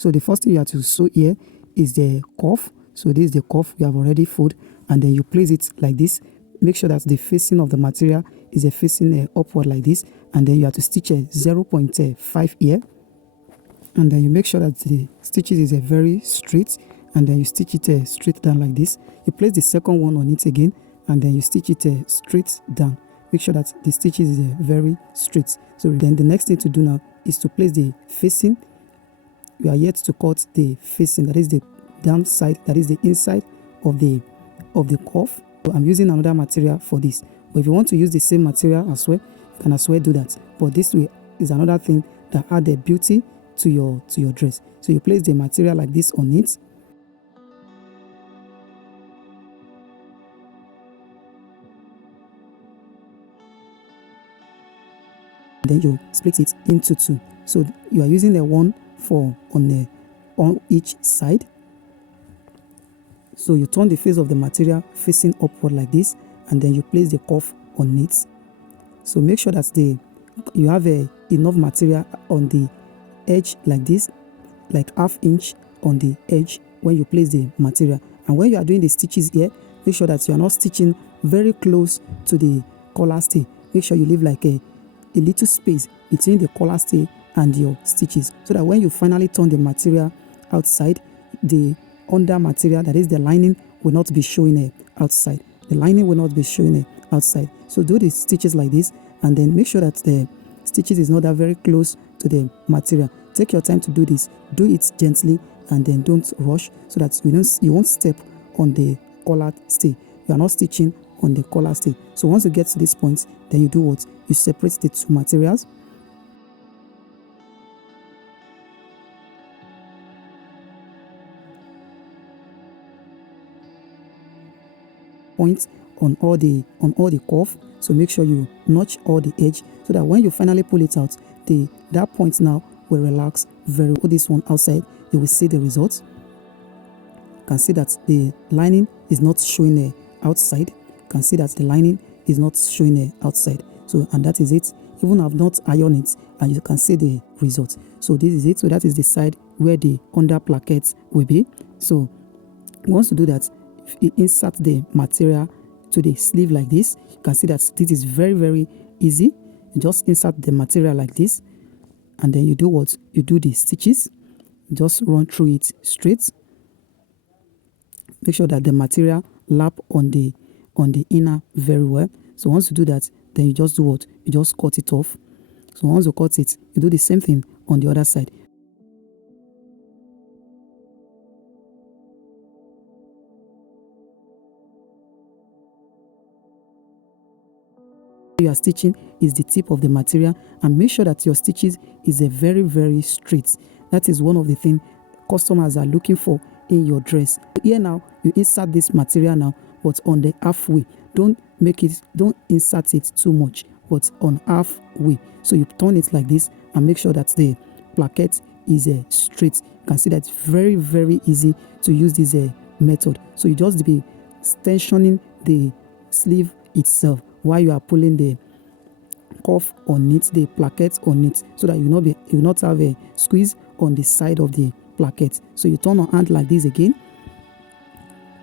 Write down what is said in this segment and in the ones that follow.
So the first thing you have to sew here is the cuff. So this is the cuff we have already folded, and then you place it like this. Make sure that the facing of the material is facing upward like this, and then you have to stitch a 0.5 here, and then you make sure that the stitches is very straight, and then you stitch it straight down like this. You place the second one on it again, and then you stitch it straight down. Make sure that the stitches is very straight. So then the next thing to do now is to place the facing. We are yet to cut the facing, that is the down side, that is the inside of the cuff. So I'm using another material for this, but if you want to use the same material as well, you can as well do that. But this way is another thing that add the beauty to your dress. So you place the material like this on it, then you split it into two. So you are using the one for on each side. So you turn the face of the material facing upward like this, and then you place the cuff on it. So make sure that you have enough material on the edge like this, like ½ inch on the edge when you place the material. And when you are doing the stitches here, make sure that you are not stitching very close to the collar stay. Make sure you leave like a little space between the collar stay and your stitches, so that when you finally turn the material outside, the under material, that is the lining, will not be showing outside. The lining will not be showing outside. So do the stitches like this, and then make sure that the stitches is not that very close to the material. Take your time to do this. Do it gently, and then don't rush, so that you won't step on the collar stay. You are not stitching on the collar stay. So once you get to this point, then you do what? You separate the two materials. Points on all the cuff. So make sure you notch all the edge, so that when you finally pull it out, that point now will relax very well. Put this one outside, you will see the results. You can see that the lining is not showing outside. You can see that the lining is not showing outside. So, and that is it. Even I've not ironed it, and you can see the result. So this is it. So that is the side where the under placket will be. So once you do that, you insert the material to the sleeve like this. You can see that this is very easy. You just insert the material like this, and then you do what? You do the stitches. Just run through it straight. Make sure that the material lap on the inner very well. So once you do that, then you just do what? You just cut it off. So once you cut it, you do the same thing on the other side. You are stitching is the tip of the material, and make sure that your stitches is very straight. That is one of the things customers are looking for in your dress. Here now, you insert this material now, but on the halfway. Don't insert it too much, but on halfway. So you turn it like this, and make sure that the placket is straight. You can see that it's very easy to use this method. So you just be tensioning the sleeve itself while you are pulling the cuff on it, the placket on it, so that you will not have a squeeze on the side of the placket. So you turn on hand like this again.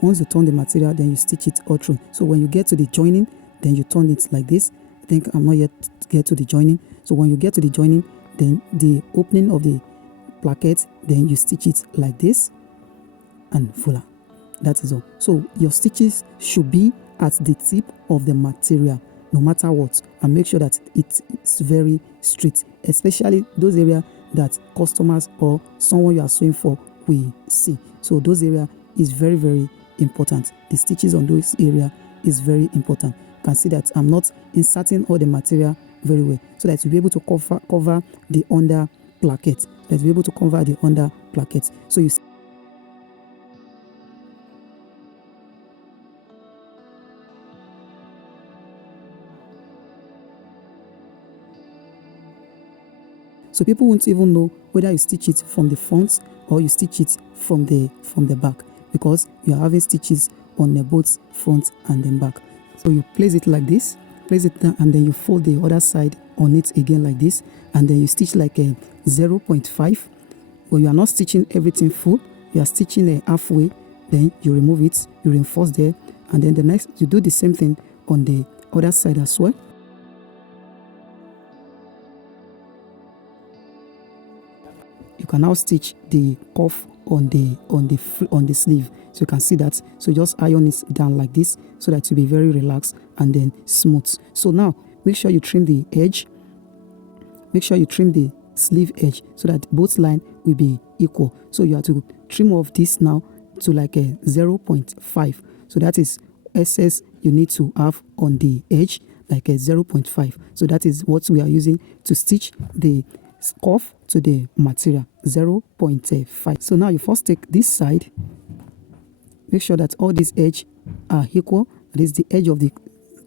Once you turn the material, then you stitch it all through. So when you get to the joining, then you turn it like this. I think I'm not yet get to the joining. So when you get to the joining, then the opening of the placket, then you stitch it like this, and voila, that is all. So your stitches should be at the tip of the material, no matter what, and make sure that it's very straight, especially those areas that customers or someone you are sewing for will see. So those areas is very important. The stitches on those areas is very important. You can see that I'm not inserting all the material very well, so that you'll be able to cover the under placket. That you'll be able to cover the under placket. So you see. So people won't even know whether you stitch it from the front or you stitch it from the back, because you are having stitches on both front and then back. So you place it like this, place it down, and then you fold the other side on it again like this, and then you stitch like a 0.5 But you are not stitching everything full, you are stitching halfway, then you remove it, you reinforce there, and then the next you do the same thing on the other side as well. You can now stitch the cuff on the sleeve, so you can see that. So just iron it down like this so that it will be very relaxed and then smooth. So now make sure you trim the edge, make sure you trim the sleeve edge so that both line will be equal. So you have to trim off this now to like a 0.5. So that is excess you need to have on the edge, like a 0.5. So that is what we are using to stitch the cuff to the material, 0.5. So now you first take this side, make sure that all these edges are equal. That is the edge of the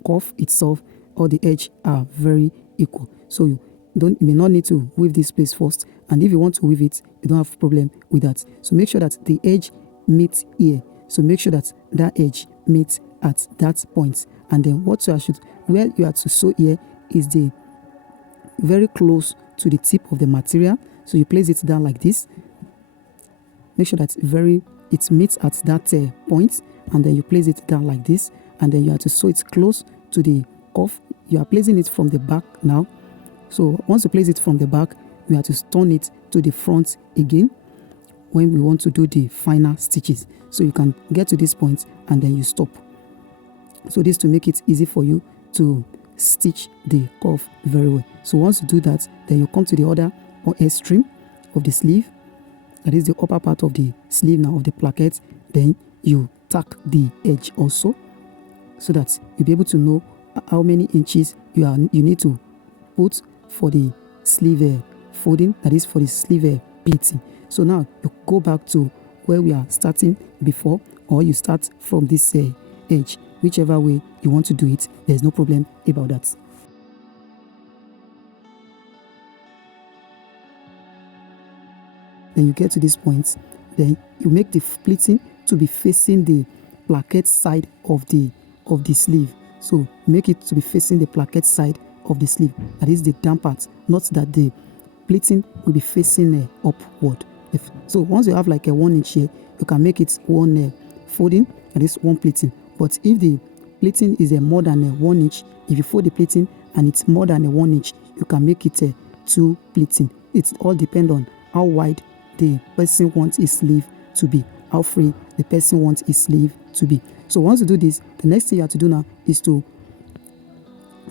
cuff itself, all the edges are very equal. So you may not need to weave this place first, and if you want to weave it, you don't have problem with that. So make sure that the edge meets here. So make sure that that edge meets at that point, and then where you are to sew here is the very close to the tip of the material. So you place it down like this, make sure that it meets at that point, and then you place it down like this, and then you have to sew it close to the cuff. You are placing it from the back now. So once you place it from the back, you have to turn it to the front again when we want to do the final stitches. So you can get to this point and then you stop. So this to make it easy for you to stitch the cuff very well. So once you do that, then you come to the other extreme of the sleeve, that is the upper part of the sleeve now of the placket. Then you tack the edge also, so that you'll be able to know how many inches you need to put for the sleeve folding, that is for the sleeve pleating. So now you go back to where we are starting before, or you start from this edge, whichever way you want to do it. There's no problem about that. Then you get to this point, then you make the pleating to be facing the placket side of the sleeve. So make it to be facing the placket side of the sleeve, that is the down part, not that the pleating will be facing upward. So once you have like a 1 inch here, you can make it one folding, that is one pleating. But if the pleating is more than 1 inch, if you fold the pleating and it's more than 1 inch, you can make it 2 pleating. It all depends on how wide the person wants his sleeve to be, how free the person wants his sleeve to be. So once you do this, the next thing you have to do now is to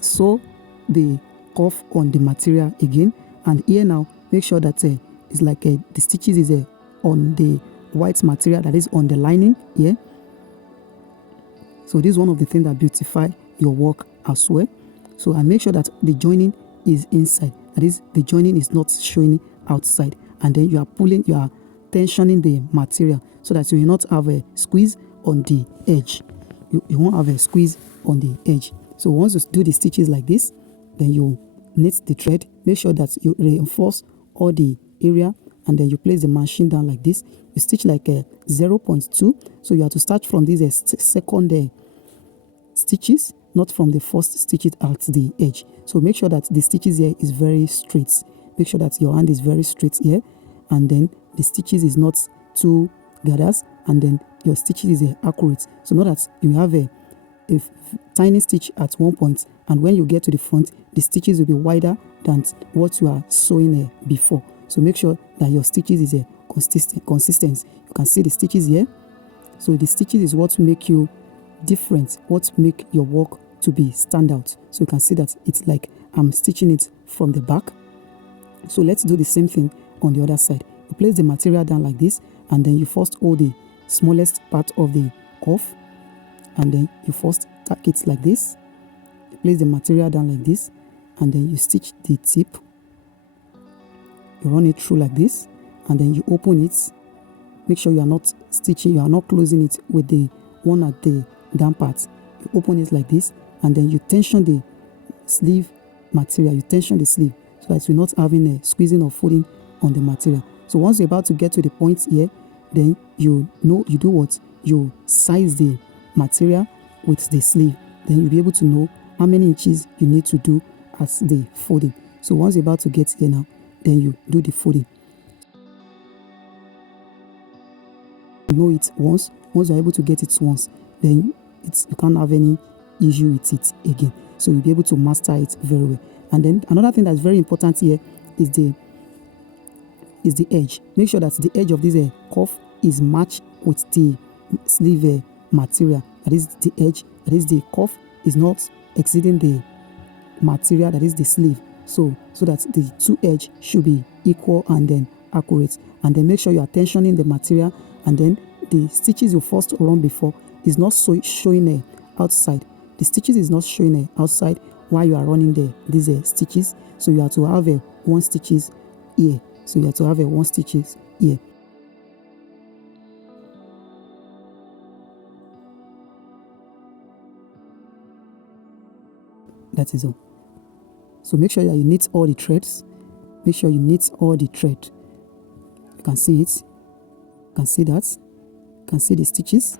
sew the cuff on the material again. And here now, make sure that it's like the stitches is on the white material, that is on the lining here. So this is one of the things that beautify your work as well. So I make sure that the joining is inside, that is the joining is not showing outside. And then you are tensioning the material so that you will not have a squeeze on the edge. You won't have a squeeze on the edge. So once you do the stitches like this, then you knit the thread. Make sure that you reinforce all the area, and then you place the machine down like this. You stitch like a 0.2. So you have to start from these second stitches, not from the first stitches at the edge. So make sure that the stitches here is very straight. Make sure that your hand is very straight here, and then the stitches is not too gathers, and then your stitches is accurate. So not that you have a tiny stitch at one point, and when you get to the front, the stitches will be wider than what you are sewing before. So make sure that your stitches is consistent. You can see the stitches here. So the stitches is what make you different, what make your work to be stand out. So you can see that it's like I'm stitching it from the back. So let's do the same thing on the other side. You place the material down like this, and then you first hold the smallest part of the cuff, and then you first tack it like this. You place the material down like this, and then you stitch the tip. You run it through like this, and then you open it. Make sure you are not stitching, you are not closing it with the one at the down part. You open it like this, and then you tension the sleeve material. You tension the sleeve so that you're not having a squeezing or folding on the material. So once you're about to get to the point here, then you do what? You size the material with the sleeve. Then you'll be able to know how many inches you need to do as the folding. So once you're about to get here now, then you do the folding. know it once you're able to get it once, then you can't have any issue with it again. So you'll be able to master it very well. And then another thing that's very important here is the edge. Make sure that the edge of this cuff is matched with the sleeve material. That is the edge, that is the cuff, is not exceeding the material, that is the sleeve. So that the two edge should be equal and then accurate. And then make sure you are tensioning the material, and then the stitches you first run before is not showing outside. The stitches is not showing outside while you are running these stitches. So you have to have one stitches here. So you have to have one stitches here. That is all. So make sure that you knit all the threads. Make sure you knit all the thread. You can see it. You can see that. You can see the stitches.